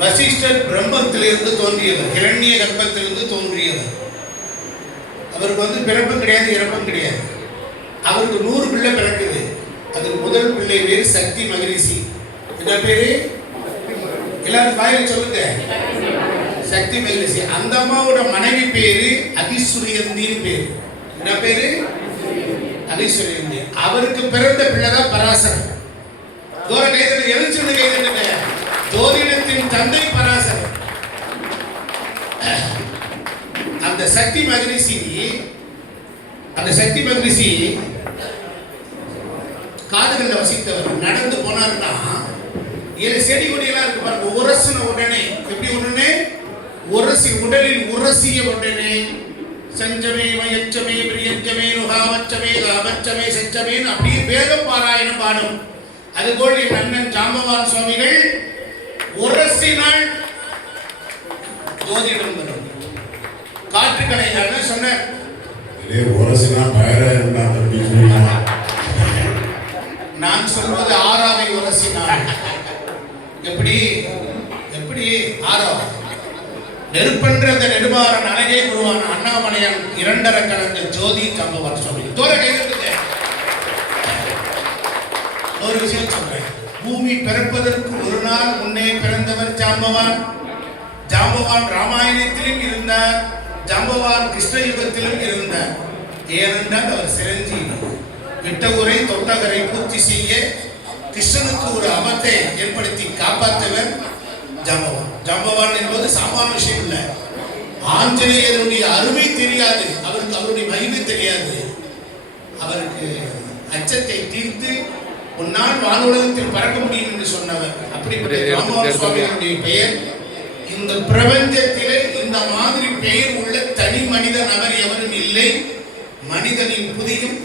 வசிஷ்டர் பிரம்மத்திலிருந்து தோன்றியவர், இரண்ய கர்ப்பத்திலிருந்து தோன்றியவர். அவருக்கு பிறப்பும் கிடையாது, இறப்பும் கிடையாது. அவருக்கு 100 பிள்ளை பிறக்குது. அதுக்கு முதல் பிள்ளை பேரு சக்தி மகரிஷி. என்ன பேரு? எல்லாரும் வாயில சொல்லுங்க. சக்தி மகரிஷி. அந்த அம்மாவோட மனைவி பேரு அதிசுரியந்தின்னு பேரு. என்ன பேரு? அதிசுரியந்தி. அவருக்கு பிறந்த பிள்ளைதான் பராசரன். தூர கைதல் எழுச்சிருந்து கைதலுங்க. ஜோதிடத்தின் தந்தை பராசரன். அந்த சக்தி மகரிஷி காதுகள்ல வசித்தவர். நடந்து போனாருன்னா செடி கொடியெல்லாம் இருக்கு பாருங்க, உரசின உடனே எப்படி உடனே உரசி உடலில் உரசிய உடனே சஞ்சமே மயச்சமே பிரியஞ்சமே நுகாமச்சமே லாபச்சமே சச்சமேன்னு அப்படியே வேதம் பாராயணம் பாடும். அதுபோல் என் அண்ணன் ஜாம்பவான் சுவாமிகள் உரசினால் ஜோதிடம் வரும். காற்றுக்கலை சொன்னார், நான் சொல்வது ஆறாவை உரசினார். எப்படி எப்படி ஆறாவது நெருப்பென்ற அந்த நெடுமாறன் அழகே குருவான அண்ணாமலையான் 2.5 கலந்த ஜோதி ஜாம்பவான் சுவாமி. தோர கைதட்டுங்க. ஒரு விஷயம் சொல்றேன். பூமி பிறப்பதற்கு ஒரு நாள் முன்னே பிறந்தவர் ஜாம்பவான். ஜாம்பவான் ராமாயணத்திலும் இருந்தார், ஜாம்பவான் கிருஷ்ணயுகத்திலும் இருந்தார். ஏனென்றால் அவர் சிரஞ்சீவி. விட்டகுறை தொட்டகரை பூர்த்தி செய்ய கிருஷ்ணனுக்கு ஒரு அபத்தை ஏற்படுத்தி காப்பாற்றவர் ஜாம்பவான். ஜாம்பவான் என்பது சாமானிய விஷயம் இல்லை. ஆஞ்சநேயருடைய அருமை தெரியாது, அவருக்கு அவருடைய மகிமை தெரியாது. அவருக்கு அச்சத்தை தீர்த்து உன்னால் வானுலகத்தில் பறக்க முடியும் என்று சொன்னவர். அப்படிப்பட்ட ஜாம்பவான் சுவாமிகளுடைய பெயர் இந்த பிரபஞ்சத்திலே இந்த மாதிரி பெயர் உள்ள தனி மனித நபர் எவரும் இல்லை. மனிதனின் புதியும்